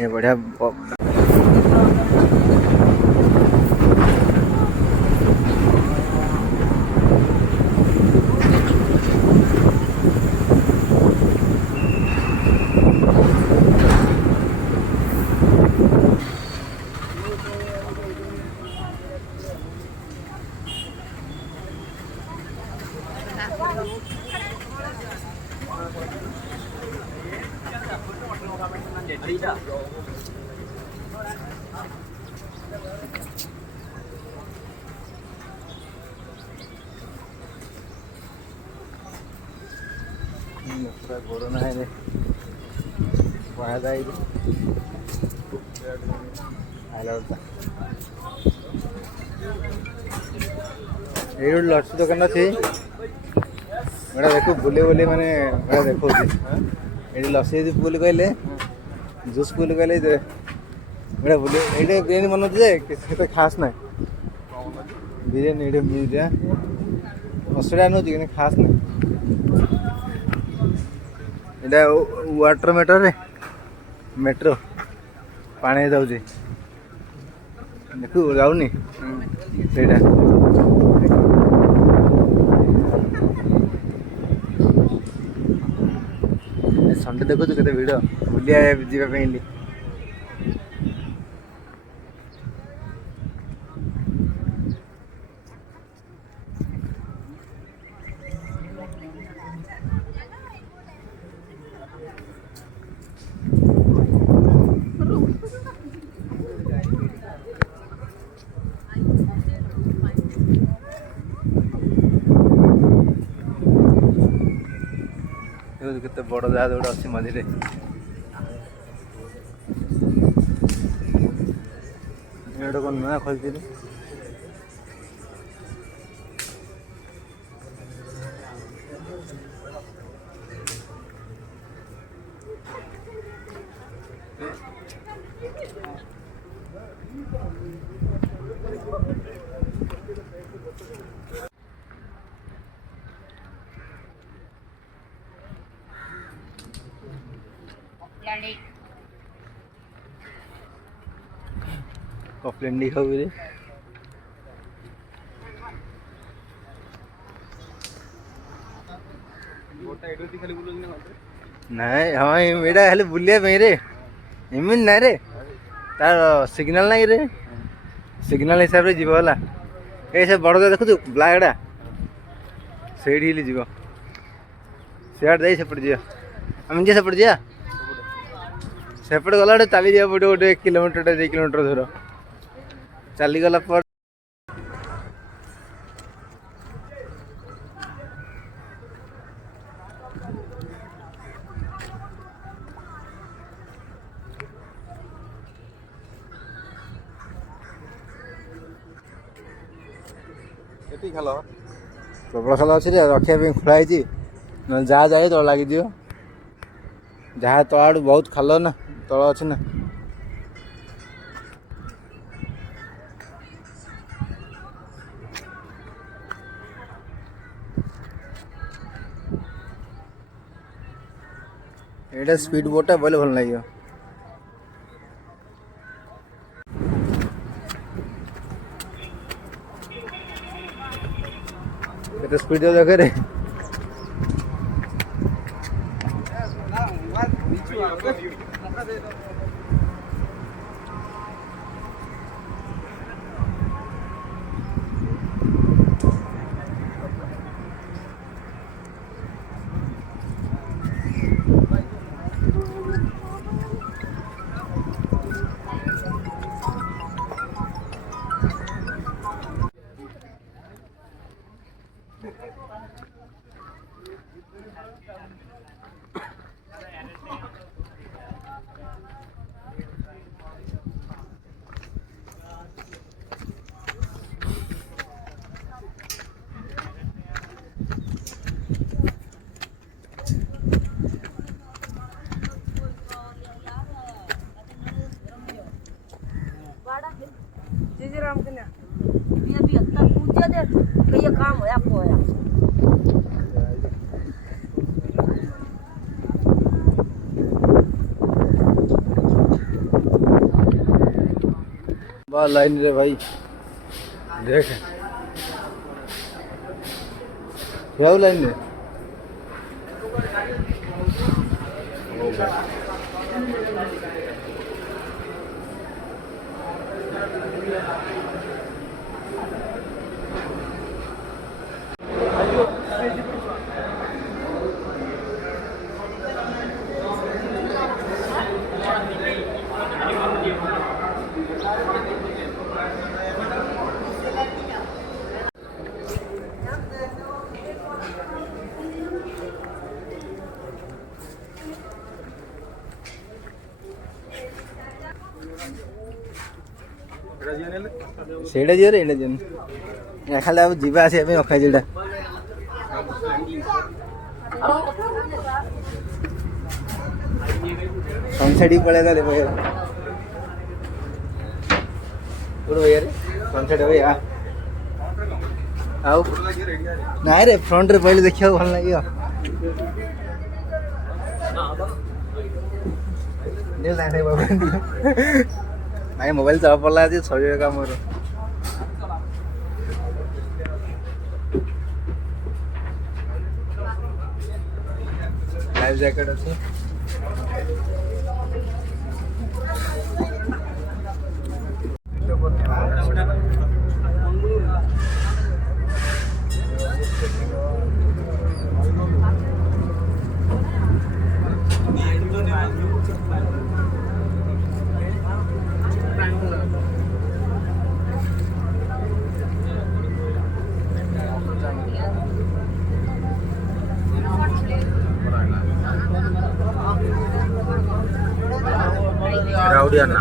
ये बढ़िया पूरा कोरोना है रे पढ़ा आइला ये लस्सी दुकान अच्छी बड़ा देखो बुले बुले माने बड़ा देखो ये लस्सी बुले कहले जूस बुले कहले बड़ा बुले ये बिरयानी बनाते जे किसी खास ना बिरयानी ये मिल असुरा नहीं खास ना ये वाटर मेट्रो पानी जाऊँगी देखु जाऊनी से संडे देखु के भिड़ बुलिया जावाई केते बड़ जहाज गोटे अच्छी मझे कौन नुआ खोलती कॉफी खाऊ रे नहीं हाँ एटा खाली बुलिया रे एमती ना रे तार सिग्नल ना रे सिग्नल हिसाब से जीव है ये से बड़ देखु ब्लैकटा से जीव सियाड़े जाए सेपटे जा आम जी सेपटे जा सेपटे गला चली जा पड़े गोटे 1 किलोमीटर 2 किलोमीटर दूर चली गला पर प्रबल खाल अच्छे रखा खोलाई ना जहाँ जाए तल लगे जहाँ तल आड़ बहुत खाल ना तल अच्छे ना ये स्पीड बोटा बोले भल लगे स्पीड देखे रे जी राम कन्या भी अत्ता पूजा दे कई काम होया पोया बहुत लाइन रे भाई देख क्या लाइन रे ସେଇଟା ଯିବ ରେ ଏଇଟା ଯିବନି ଖାଲି ଆଉ ଯିବା ଆସିବା ପାଇଁ ଅଖା ଯେଟା ସନସେଟ୍ ପଳେଇଲା ରେ ଭାଇ କୋଉଠି ଭାଇ ରେ ସନସେଟ୍ ଭାଇ ଆଉ ନାଇଁ ରେ ଫ୍ରଣ୍ଟରେ ପଇଲେ ଦେଖିବାକୁ ଭଲ ଲାଗିବ ନାଇଁ ମୋବାଇଲ ଚଲା ପଡ଼ିଲା ଆଜି ଶରୀର କାମର ଲାଇଫ୍ ଜ୍ୟାକେଟ୍ ଅଛି राउडिया ना